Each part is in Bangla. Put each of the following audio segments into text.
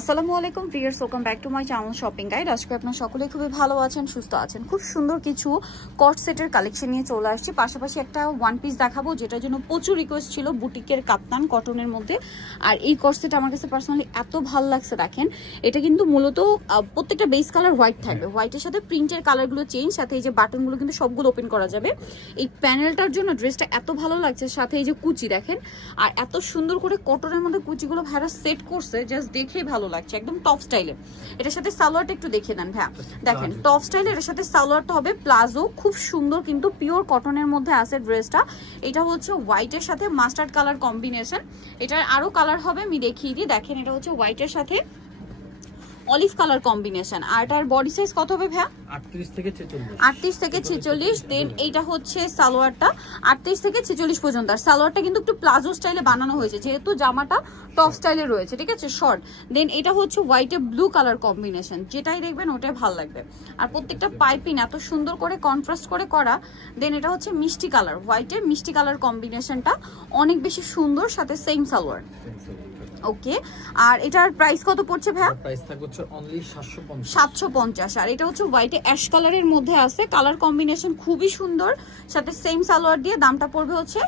আসসালামু আলাইকুম viewers, welcome back to my channel shopping guide. আজকে আপনারা সকলেই খুবই ভালো আছেন, সুস্থ আছেন। খুব সুন্দর কিছু কট সেটের কালেকশন নিয়ে চলে আসছি। পাশাপাশি একটা ওয়ান পিস দেখাবো, যেটার জন্য প্রচুর রিকোয়েস্ট ছিল, বুটিকের কাপ্তান কটনের মধ্যে। আর এই কট সেট আমার কাছে পার্সোনালি এত ভালো লাগছে। দেখেন, এটা কিন্তু মূলত প্রত্যেকটা বেস কালার হোয়াইট থাকবে, হোয়াইটের সাথে প্রিন্টের কালারগুলো চেঞ্জ, সাথে এই যে বাটনগুলো কিন্তু সবগুলো ওপেন করা যাবে। এই প্যানেলটার জন্য ড্রেসটা এত ভালো লাগছে, সাথে এই যে কুচি দেখেন, আর এত সুন্দর করে কটনের মধ্যে কুচিগুলো ভাইরা সেট করছে, জাস্ট দেখেই ভালো লাগছে, একদম টপ স্টাইলে। এটার সাথে সালোয়ারটা একটু দেখে দেন ভাইয়া। দেখেন টপ স্টাইলে এটার সাথে সালোয়ারটা হবে প্লাজো, খুব সুন্দর কিন্তু পিওর কটনের মধ্যে আছে ড্রেসটা। এটা হচ্ছে হোয়াইটের সাথে মাস্টার্ড কালার কম্বিনেশন। এটার আরো কালার হবে, আমি দেখিয়ে দিই। দেখেন, এটা হচ্ছে হোয়াইটের সাথে অলিভ কালার কম্বিনেশন। আর এটার বডি সাইজ কত হবে ভাইয়া? 38 থেকে 46। দেন এইটা হচ্ছে সালোয়ারটা 38 থেকে 46 পর্যন্ত। আর সালোয়ারটা কিন্তু একটু প্লাজো স্টাইলে বানানো হয়েছে, যেহেতু জামাটা টপ স্টাইলে রয়েছে, ঠিক আছে, শর্ট। দেন এটা হচ্ছে হোয়াইটে ব্লু কালার কম্বিনেশন, যেটাই দেখবেন ওটাই ভালো লাগবে। আর প্রত্যেকটা পাইপিং এত সুন্দর করে কন্ট্রাস্ট করে করা। দেন এটা হচ্ছে মিষ্টি কালার, হোয়াইটে মিষ্টি কালার কম্বিনেশনটা অনেক বেশি সুন্দর, সাথে সেম সালোয়ার। ওকে, আর এটার প্রাইস কত পড়ছে ভাইয়া? প্রাইস থাকছে অনলি 750। আর এটা হচ্ছে হোয়াইটে অ্যাশ কালারের মধ্যে আছে, কালার কম্বিনেশন খুবই সুন্দর, সাথে সেম সালোয়ার দিয়ে দামটা পড়বে হচ্ছে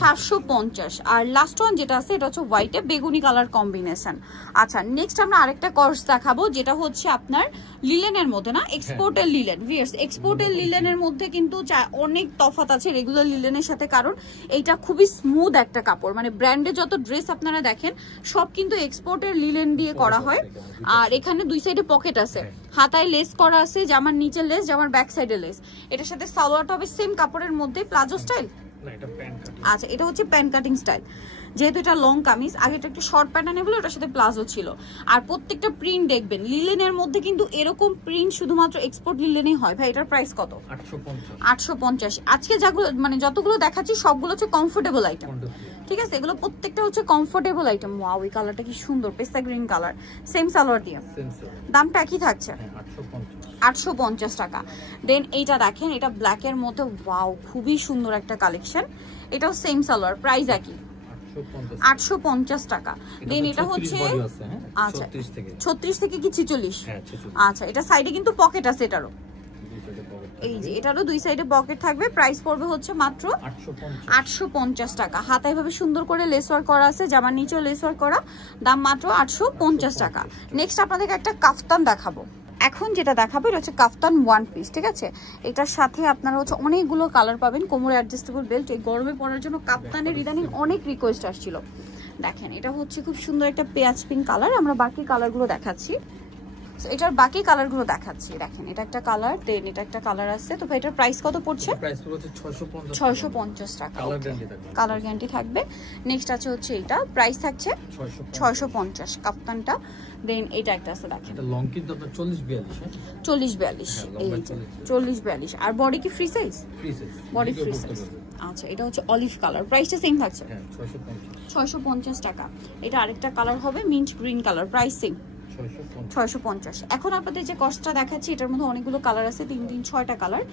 750। আর লাস্ট ওয়ান যেটা আছে, এটা হচ্ছে হোয়াইটে বেগুনি কালার কম্বিনেশন। আচ্ছা, নেক্সট আমরা আরেকটা কর্স দেখাবো, যেটা হচ্ছে আপনার লিলেনের মধ্যে, না এক্সপোর্টের লিলেন। ভিউয়ার্স, এক্সপোর্টের লিলেনের মধ্যে কিন্তু অনেক তফাৎ আছে রেগুলার লিলেনের সাথে, কারণ এইটা খুবই স্মুথ একটা কাপড়। মানে ব্র্যান্ডে যত ড্রেস আপনারা দেখেন সব কিন্তু এক্সপোর্টের লিলেন দিয়ে করা হয়। আর এখানে দুই সাইডে পকেট আছে, হাতায় লেস করা আছে, জামার নিচে লেস, জামার ব্যাক সাইডে লেস। এটার সাথে সালোয়ারটা হবে সেম কাপড়ের মধ্যে, প্লাজো স্টাইল। আচ্ছা, এটা হচ্ছে প্যান্ট কাটিং স্টাইল, যেহেতু এটা লং কামিজ। আগে এটা একটু শর্ট প্যাটার্নে বলে, ওটার সাথে প্লাজো ছিল। আর প্রত্যেকটা প্রিন্ট দেখবেন লিলেনের মধ্যে কিন্তু এরকম প্রিন্ট শুধুমাত্র এক্সপোর্ট লিলেনই হয়। ভাই, এটার প্রাইস কত? 850। আজকে যতগুলো দেখাচ্ছি সবগুলো হচ্ছে কমফোর্টেবল আইটেম, ঠিক আছে। এগুলো প্রত্যেকটা হচ্ছে কমফোর্টেবল আইটেম। ওয়াও, এই কালারটা কি সুন্দর, পেস্তা গ্রিন কালার, সেম সালোয়ার দিয়ে। দামটা কি থাকছে? 850 টাকা। দেন এইটা দেখেন, এটা ব্ল্যাকের মধ্যে, ওয়াও খুবই সুন্দর একটা কালেকশন। এটাও সেম সালোয়ার, প্রাইস একই, 850 টাকা। দেন এটা হচ্ছে আচ্ছা 36 থেকে কি 46? আচ্ছা, এটা সাইডে কিন্তু পকেট আছে, এটারও এই যে এটারও দুই সাইডে পকেট থাকবে। প্রাইস পড়বে হচ্ছে মাত্র 850 টাকা। হাতায় ভাবে সুন্দর করে লেস ওয়ার্ক করা আছে, জামার নিচেও লেস ওয়ার্ক করা, দাম মাত্র 850 টাকা। নেক্সট আপনাদেরকে একটা কাফতান দেখাবো। এখন যেটা দেখাবো এটা হচ্ছে কাফতান ওয়ান পিস, ঠিক আছে। এটার সাথে আপনারা হচ্ছে অনেকগুলো কালার পাবেন, কোমরে অ্যাডজাস্টেবল বেল্ট। এই গরমে পরার জন্য কাফতানের ইদানিং অনেক রিকোয়েস্ট আসছিল। দেখেন, এটা হচ্ছে খুব সুন্দর একটা পেঁয়াজ পিঙ্ক কালার। আমরা বাকি কালারগুলো দেখাচ্ছি, এটার বাকি কালারগুলো দেখাচ্ছি। দেখেন, এটা একটা কালার, দেন এটা একটা কালার আছে। তো ভাই, এটার প্রাইস কত পড়ছে? প্রাইস পড়ছে 650 টাকা। কালার গ্যারান্টি থাকবে। নেক্সট আছে হচ্ছে এটা, প্রাইস থাকছে 650 কাপ্তানটা। দেন এটা একটা আছে, দেখেন এটা লং কিন্তু আপনার 40-42 এই 40-42। আর বডি কি free size? Body free size. আচ্ছা, এটা হচ্ছে অলিভ কালার, প্রাইসটা সেম থাকছে 650 টাকা। এটা আরেকটা কালার হবে mint green colour, price same 650। এখন আপনাদের যে কস্টটা দেখাচ্ছি, এটার মধ্যে অনেকগুলো কালার আছে, 6টা কালার।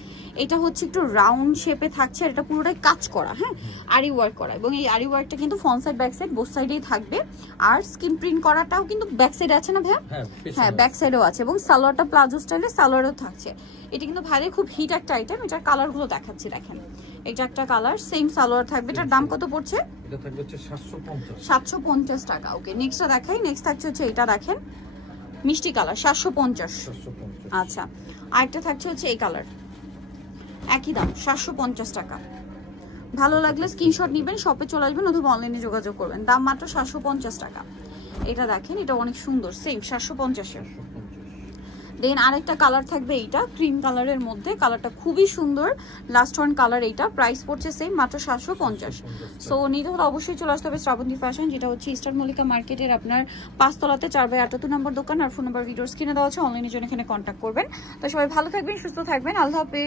এটা হচ্ছে একটু রাউন্ড শেপে থাকছে, আর এটা পুরোটাই কাজ করা, হ্যাঁ, আরি ওয়ার্ক করা। এবং এই আরি ওয়ার্কটা কিন্তু front side back side both সাইডেই থাকবে। আর স্কিন প্রিন্ট করাটাও কিন্তু ব্যাক সাইডে আছে না ভাইয়া? হ্যাঁ, ব্যাক সাইডেও আছে। এবং সালোয়ারটা প্লাজো স্টাইলে সালোয়ারও থাকছে। এটা কিন্তু ভাইরে খুব হিট একটা আইটেম। এটার কালারগুলো দেখাচ্ছি, দেখেন এটা একটা কালার, সেম সালোয়ার থাকবে। এটার দাম কত পড়ছে? এটা থাকবে হচ্ছে 750 টাকা। ওকে, নেক্সটটা দেখাই। নেক্সট থাকছে হচ্ছে এটা, দেখেন মিষ্টি কালার, 750। আচ্ছা, আরেকটা থাকছে হচ্ছে এই কালার, একই দাম 750 টাকা। ভালো লাগলে স্ক্রিনশট নেবেন, শপে চলে আসবেন অথবা অনলাইনে যোগাযোগ করবেন, দাম মাত্র 750 টাকা। এটা দেখেন, এটা অনেক সুন্দর, সেম 750। দেন আরেকটা কালার থাকবে, এইটা ক্রিম কালারের মধ্যে, কালারটা খুবই সুন্দর, লাস্ট ওয়ান কালার। এইটা প্রাইস পড়ছে সেম, মাত্র 750। সো নিতে হলে অবশ্যই চলে আসতে হবে শ্রাবন্তী ফ্যাশন, যেটা হচ্ছে ইস্টার্ন মল্লিকা মার্কেটের আপনার 5 তলাতে 4/78 নম্বর দোকান। আর ফোন নাম্বার ভিডিওর স্ক্রিনে দেওয়া আছে, অনলাইনের জন্য এখানে কন্ট্যাক্ট করবেন। তো সবাই ভালো থাকবেন, সুস্থ থাকবেন, আল্লাহ হাফেজ।